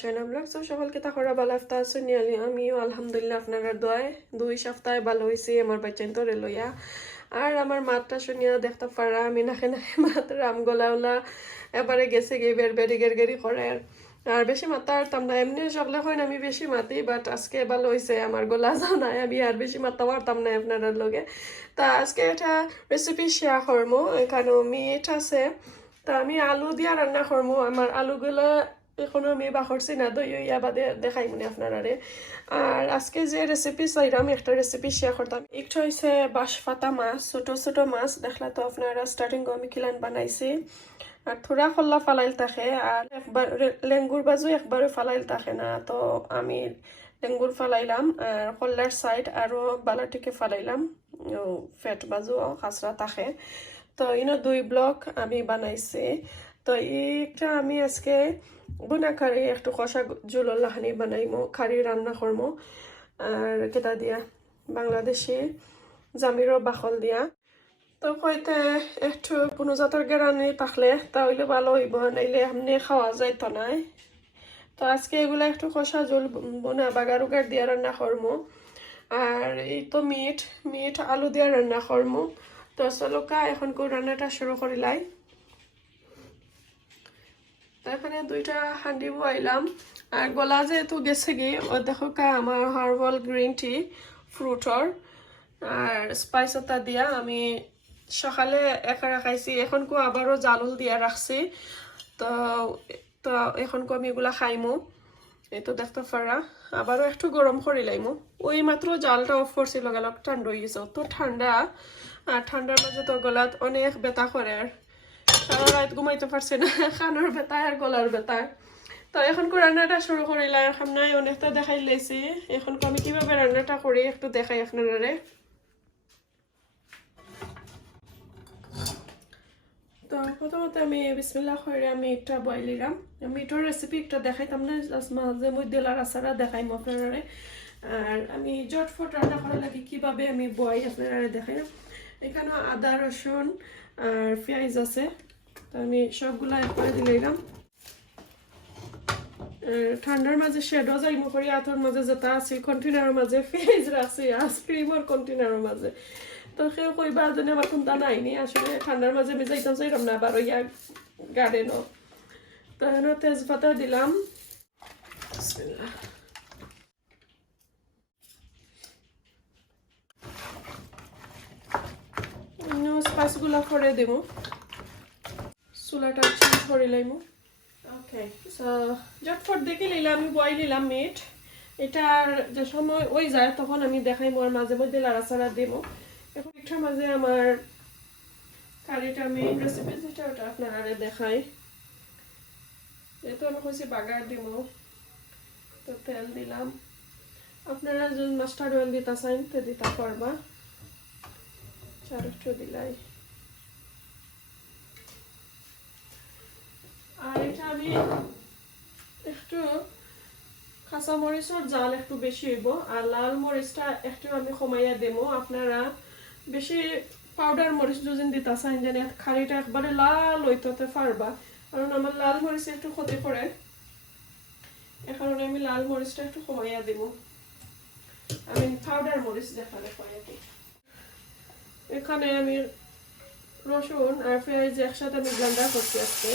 Shayna blog. So সকলকে তাহরা ভালো আফতা আছেন আমিও আলহামদুলিল্লাহ আপনারা দোয়ায় 2 সপ্তাহে ভালো হয়েছি আমার বাচ্চান তোরে লইয়া। আর আমার মাতটা শুনিয়া দেখতে পারা আমি নাখে নাখে মাত রাম গলাওলা এবারে গেছে গিয়ে বেড়ি গেড়ি করে। আর বেশি মাতা পারতাম না, এমনি সকলে হয় আমি বেশি মাতি, বাট আজকে ভালো হয়েছে আমার গলা যাও নাই, আমি আর বেশি মারতে পারতাম না আপনারা লগে। তা আজকে এটা রেসিপি শেয়ার করবো, এখানে মিট আছে। তা আমি আলু দিয়া রান্না করবো। আমার আলুগুলো এখনো আমি বাখরছি না, দই ইয়া বাদে দেখাই মনে আপনারা। আর আজকে যে রেসিপি চাইলাম একটা রেসিপি শেয়ার করতাম। একটা হয়েছে বাঁশপাতা মাছ, ছোট ছোট মাছ দেখলা তো আপনারা স্টার্টিং আমি কিলান বানাইছি। আর থোড়া খোল্লা ফালাইল থাকে, আর একবার লেঙ্গুর বাজু একবারও ফালাইল থাকে না, তো আমি লেঙ্গুর ফালাইলাম আর খোল্লার সাইড আরও বালাটিকে ফালাইলাম, ফেট বাজু খাসরা থাকে। তো ইনো 2 ব্লক আমি বানাইছি। তো এইটা আমি আজকে বুনা কারি একটু কষা জুলল্লা হানি বানাইমো, কারি রান্না করমো। আর কেটা দিয়া বাংলাদেশি জামিরও বাখল দিয়া। তো কইতে একটু কোনো জাতের গেরানি থাকলে তাহলে ভালো হইব, নাইলে এমনি খাওয়া যাইতো নাই। তো আজকে এগুলো একটু কষা জল বোনা বাগারুগার দিয়ে রান্না করমু। আর এই তো মিট আলু দিয়ে রান্না করমু। তো চলকা এখন কেউ রান্নাটা শুরু করিলাই। তো এখানে 2টা হান্ডি বইলাম। আর গলা যেহেতু গেছে গিয়ে ও দেখো আমার হার্বাল গ্রিন টি ফ্রুটর আর স্পাইসটা দিয়া আমি সকালে একা রাখাইছি, এখন কো আবারও জালুল দিয়া রাখছি। তো তো এখন কো আমি এগুলা খাইমু। এই তো দেখতে পারা আবারও একটু গরম করে লাইমু। ওই মাত্র জালটা অফ করছি, লগালগ ঠান্ডা হয়ে গেছে, তো ঠান্ডা। আর ঠান্ডার মাঝে তো গলাত অনেক ব্যথা করে, আর সারা রাত ঘুমাইতে পারছি না, কানের ব্যথা আর গলার ব্যথা। তো এখন কো রান্নাটা শুরু করিলাম, সামনে অনেকটা দেখাই লাইছি। এখন কো আমি কিভাবে রান্নাটা করি একটু দেখাই আপনারা। তো প্রথমত আমি বিসমিল্লাহ করে আমি একটা বয়েল দিলাম। মিটর রেসিপি একটা দেখাইতাম না, মাঝে মধ্যে লাড়াছাড়া দেখাইম আপনারা। আর আমি জটফট রান্না করার লাগে কিভাবে আমি বয় আপনারা দেখাই না। এখানে আদা রসুন আর পেঁয়াজ আছে, তো আমি সবগুলা একবারে দিলাম। ঠান্ডার মাঝে শেডও যাইমো করি, আতর মাঝে যেটা আছে কন্টেনারের মাঝে পেঁয়াজ রাখছি আইসক্রিমের কন্টেনারের মাঝে। তো সেও কইবা জন্য আমার কোনটা নাইনি, আসলে ঠান্ডার মাঝে আমি যাইতাম চাইলাম না আবার ইয়া গার্ডেনও। তো এখানে তেজপাতা দিলাম, স্পাইসগুলা করে দেব, চুলাটা চিজ করে লাইমু। ওকে, সো ঝটফট দেখে নিলাম, আমি বয় নিলাম মিট। এটার যে সময় ওই যায় তখন আমি দেখাইমু, আর মাঝে মধ্যে লাড়াচাড়া দেবো। এখন একটার মাঝে আমার কারিটা মেইন রেসিপি যেটা ওটা আপনারা দেখাই। যেহেতু আমি কইছি বাগার দিব, তো তেল দিলাম। আপনারা যদি মাস্টার্ড অয়েল দিতে চান তো দিতে পারবা, একটু দিলাই। আর এটা আমি একটু কাঁচা মরিচের জাল একটু বেশি হইব, আর লাল মরিচটা একটু আমি কমাইয়া দেবো। আপনারা বেশি পাউডার মরিচ যদি দিতে চান যেন খাড়িটা একবারে লাল হইতে পারবা, কারণ আমার লাল মরিচ একটু ক্ষতি করে, এ কারণে আমি লাল মরিচটা একটু কমাইয়া দেব। আমি পাউডার মরিচ দেখালে কমাইয়া দিই। এখানে আমি রসুন আর পেঁয়াজ একসাথে আমি ব্লেন্ডার করছি আজকে।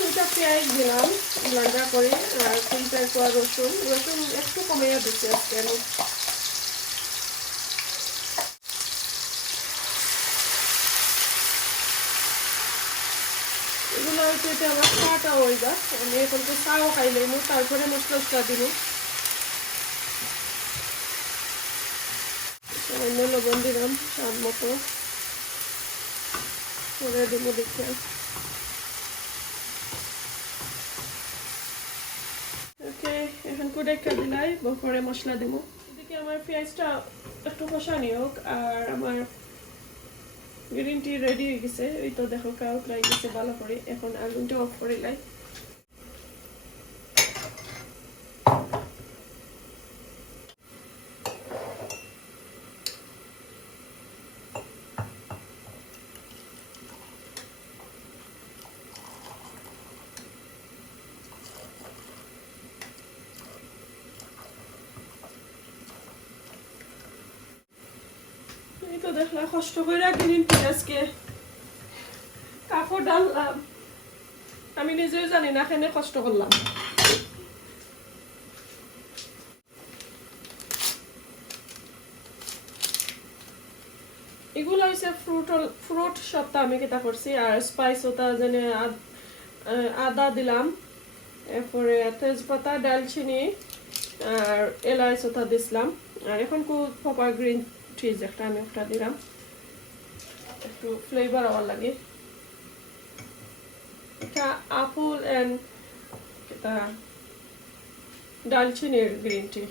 দুইটা পেঁয়াজ দিলাম ব্লেন্ডার করে, আর 3-4 কোয়া রসুন একটু কমাইয়া দিচ্ছি আজকে আমি। এগুলো হয়তো এটা আমার চাটা হয়ে যায়, আমি এখন তো চাও খাইলাম, তারপরে মশলা দিব। অন্য লবণ দিলাম স্বাদ মতো, করে দেবো দেখে। ওকে, এখন কুড়েটা দিলাই পরে মশলা দেবো। এদিকে আমার পেঁয়াজটা একটু কষানি হোক, আর আমার গ্রিন টি রেডি হয়ে গেছে। এই তো দেখো কাউট লাই গেছে ভালো করে। এখন আগুনটা অফ করে লাই। তো দেখলা কষ্ট করে গ্রিন টি আজকে কাপড় ডাললাম, আমি নিজেও জানি না কেন কষ্ট করলাম। এগুলো হচ্ছে ফ্রুট সবটা আমি কেটা করছি, আর স্পাইস ওটা যেনে আদা দিলাম, এরপরে তেজপাতা, ডালচিনি আর এলাচ ওটা দিছিলাম। আর এখন প্রপার গ্রিন চিজ একটা আমি একটা দিলাম, একটু ফ্লেভার হওয়ার লাগে। এটা আপেল এন্ড এটা ডালচিনির গ্রিন টি,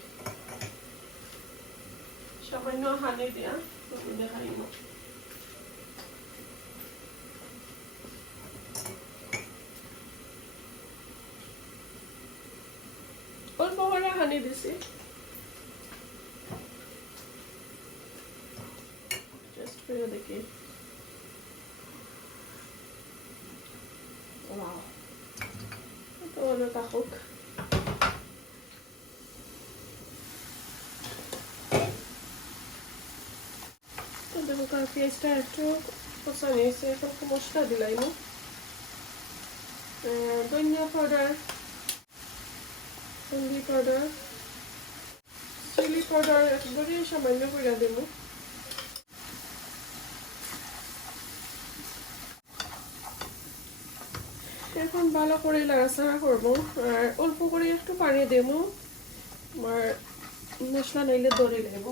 সামান্য হানি দিয়া দেখাইব। অল্প করে হানি দিছি, জাস্ট করে দেখি। ওয়াও, তো অনেক হোক। দেখো পেঁয়াজটা একটু কষা নিয়েছে, এখন মশলা দিলাই না, ধনিয়া পাউডার, হলদি পাউডার, চিলি পাউডার একবারে সামান্য করে দেব। এখন ভালো করে নাড়াচাড়া করবো, আর অল্প করে একটু পানি দেব, আর মশলা নাইলে ধরে দেব।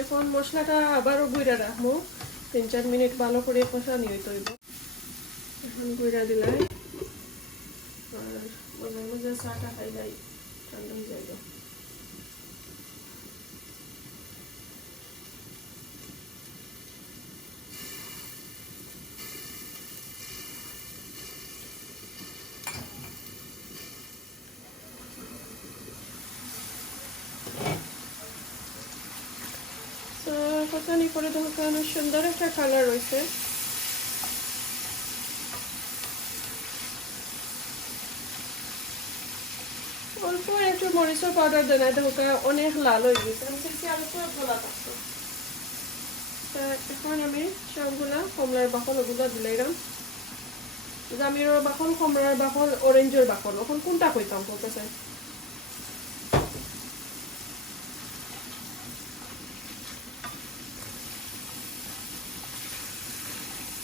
এখন মশলাটা আবারও গুঁড়া রাখবো, 3-4 মিনিট ভালো করে কষানি হইতে হইব। এখন গুঁড়া দিলাই, আর মজা মজা চাটা খাই যাই, ঠান্ডা হয়ে যাইব। কষানি করে দেখো সুন্দর একটা কালার রয়েছে। অল্প একটু মরিচের পাউডার দেন, দেখো অনেক লাল হয়ে গেছে, এখন আমি সবগুলা কমলার বাকল ওগুলা দিলাম। জামিরের বাকল, কমলার বাকল, অরেঞ্জের বাকল, এখন কোনটা কইতাম বলতেছে?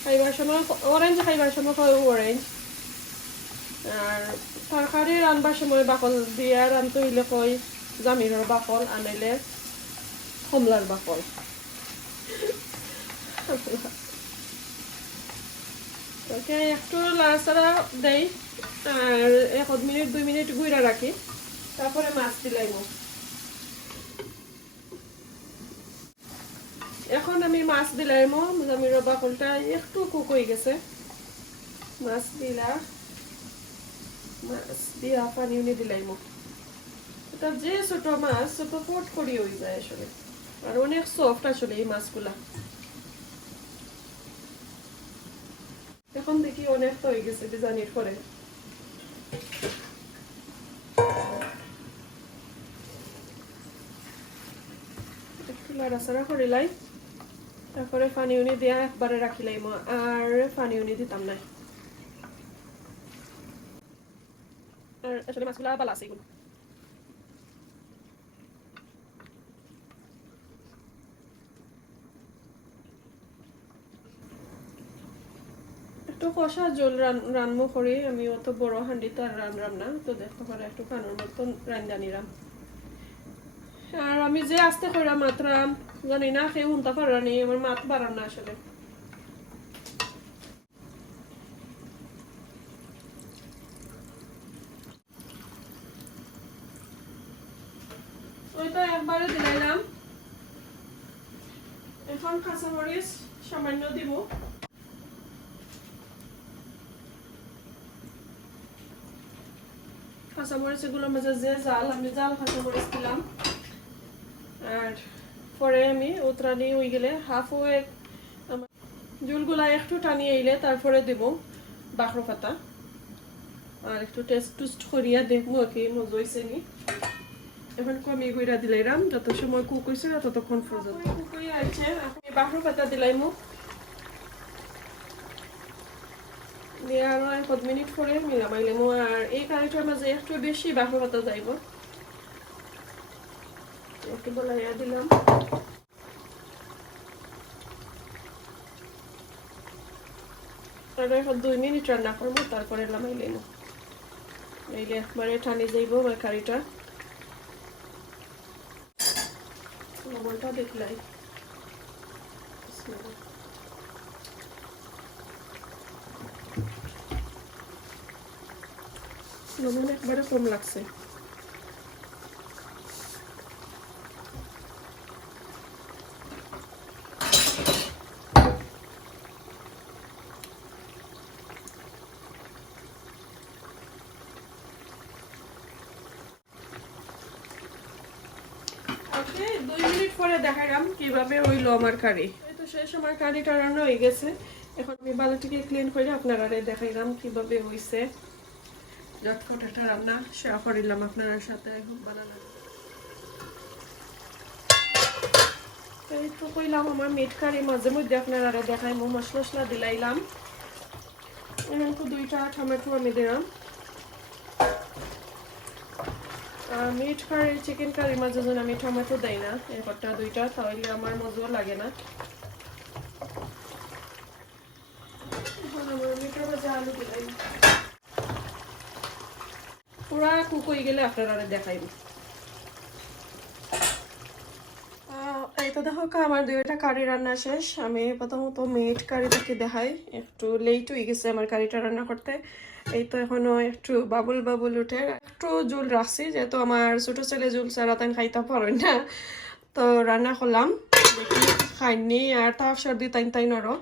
খাইবার সময় অরেঞ্জ, খাইবার সময় কয় অরেঞ্জ, আর তরকারি রান্নার সময় বাকল দিয়ে রানতে হইলে কয় জামিরের বাকল, আনাইলে কমলার বাকল। একটু লাড়াচাড়া দেই, আর 1 মিনিট 2 মিনিট গুঁড়া রাখি, তারপরে মাছ দিলাইব। এখন আমি মাছ দিলাইম, জামিরের বাকলটা একটু কুক হয়ে গেছে, মাছ দিয়া পানি উনি দিলাইম। এটা যে ছোট মাছ, ছোট ফট করি হয়ে যায় আসলে, আর অনেক সফট আসলে এই মাছগুলা। এখন দেখি অনেক তো হয়ে গেছে বিজানির পরে। একটু লাড়াচাড়া করিলাই, তারপরে পানি উনি দিয়া একবারে রাখিলাইম, আর পানি উনি দিতাম না। আর আসলে মাছগুলা ভালো আছে এগুলো। একটু কষা জল রান্না করি আমি, অত বড় হান্ডিতে আর রান্নাম না, তো দেখতে পারে একটু কানোর মতন রান্না নিলাম। আর আমি যে আস্তে করে মাত্রাম জানি না, খেয়ে উনতে পারানি, আমার মাত বাড়ান না আসলে। ওইটা একবারে দিলাইলাম, এখন কাঁচামরিচ সামান্য দিব। কাঁচামরিচ এগুলোর মাঝে যে জাল, আমি জাল কাঁচামরিচ দিলাম। আর পরে আমি উতরানি হয়ে গেলে হাফ হয়ে জুলগুলা একটু টানিয়ে এলে তারপরে দিব বাখরো পাতা। আর একটু টেস্ট করিয়া দেখবো কি মজা হয়েছে নি এখন কমি কইরা দিলাইরাম যত সময় কুক হয়েছে না ততক্ষণ পর্যন্ত কুক হয়ে আছে এখন বাহর পাতা দিলাইমু দিয়ে আরো 1 মিনিট পরে মিলামাইলামু আর এই কারিটার মাঝে একটু বেশি বাহর পাতা যাইব একটু বলাইয়া দিলাম আর এখন 2 মিনিট রান্না করবো তারপরে নামাইলামু নাইলে একবারে টানি যাইব আমার কারিটা লবণটা দেখলাই লবণ একবারে কম লাগছে ওকে 2 মিনিট পরে দেখাইলাম কিভাবে হইলো আমার কারি এই তো শেষ আমার কারিটা রান্না হয়ে গেছে এখন আমি বালতিকে ক্লিন করে আপনারা দেখাইলাম কিভাবে হইছে ঝটফট একটা রান্না শেয়ার করিলাম আপনার সাথে খুব ভালো লাগে এই তো কইলাম আমার মিট কারি মাঝে মধ্যে আপনারা দেখাইমু মশলা দিলাইলাম এখন তো 2টা টমেটো আমি দিলাম মিট কারি চিকেন কারি মাঝে যখন আমি টমেটো দেই না এরপরটা 2টা তাহলে আমার মজাও লাগে না এখন আমার মিটের মাঝে আলু দিলাম পুরা কুক হয়ে গেলে আপনারা দেখাইব এই তো দেখো আমার 2টা কারি রান্না শেষ আমি প্রথমত মিট কারিটাকে দেখাই একটু লেট হয়ে গেছে আমার কারিটা রান্না করতে এই তো এখনো একটু বাবুল উঠে একটু জুল রাখছি যেহেতু আমার ছোট ছেলে জুল ছাড়া তাই খাইতে পারেন না তো রান্না করলাম দেখি খাইনি আর তাপ সর্দি তাই নরো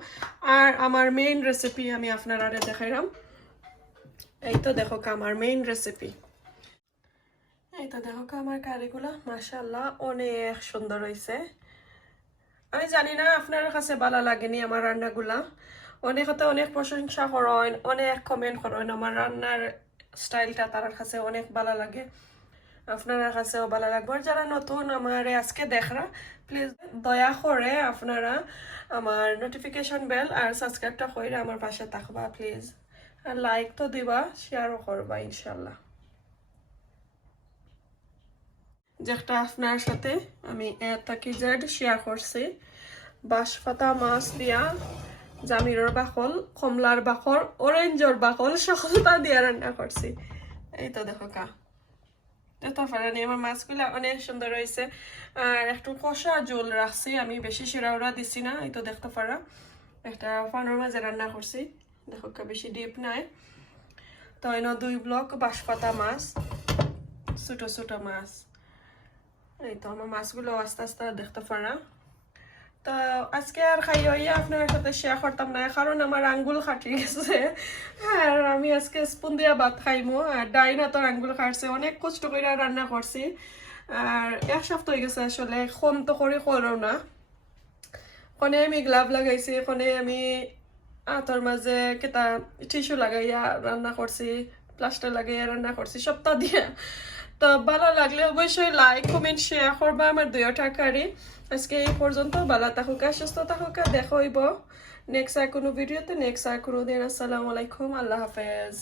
আর আমার মেইন রেসিপি আমি আপনারা দেখাইলাম এই তো দেখো আমার মেইন রেসিপি এই তো দেখো আমার কারিগুলা মাশাআল্লাহ অনেক সুন্দর হয়েছে আমি জানি না আপনার কাছে ভালো লাগেনি আমার রান্নাগুলা অনেকতে অনেক প্রশংসা করেন অনেক কমেন্ট করেন আমার রান্নার স্টাইলটা তার কাছে অনেক ভালো লাগে আপনার কাছেও ভালো লাগবে আর যারা নতুন আমার আজকে দেখরা প্লিজ দয়া করে আপনারা আমার নোটিফিকেশন বেল আর সাবস্ক্রাইবটা করে আমার পাশে থাকবা প্লিজ আর লাইক তো দিবা শেয়ারও করবা ইনশাল্লাহ যেটা আপনার সাথে আমি এটাকে জেড শেয়ার করছি বাঁশপাতা মাছ দিয়া জামিরর বাকল কমলার বাকল অরেঞ্জর বাকল সকলটা দিয়া রান্না করছি এই তো দেখো তারপরে আমার মাছগুলা অনেক সুন্দর হয়েছে আর একটু কষা জল রাখছি আমি বেশি শিরাউরা দিছি না এই তো দেখতে পারা একটা পানোর মাঝে রান্না করছি দেখো বেশি ডিপ নাই তো এনে 2 ব্লক বাঁশপাতা মাছ ছোট মাছ এই তো আমার মাছগুলো আস্তে আস্তে দেখতে পারা তো আজকে আর খাইয়া আপনার সাথে শেয়ার করতাম না কারণ আমার আঙ্গুল কাটি গেছে আর আমি আজকে স্পুন দিয়া ভাত খাইমো আর ডাইনা তো আঙ্গুল কাটছে অনেক কষ্ট করে রান্না করছি আর 1 সপ্তাহ হয়ে গেছে আসলে কম তো করে করো না কোনে আমি গ্লাভ লাগাইছি কোনে আমি হাতের মাঝে কেটা টিস্যু লাগাইয়া রান্না করছি প্লাস্টার লাগাইয়া রান্না করছি সপ্তাহ দিয়া তো ভালো লাগলে অবশ্যই লাইক কমেন্ট শেয়ার করবা আমার 2টা কারি আজকে এই পর্যন্ত ভালো থাকুক সুস্থ থাকুক দেখা হইব নেক্সট আর কোনো ভিডিওতে নেক্সট আর কোনো দিন আসসালামু আলাইকুম আল্লাহ হাফেজ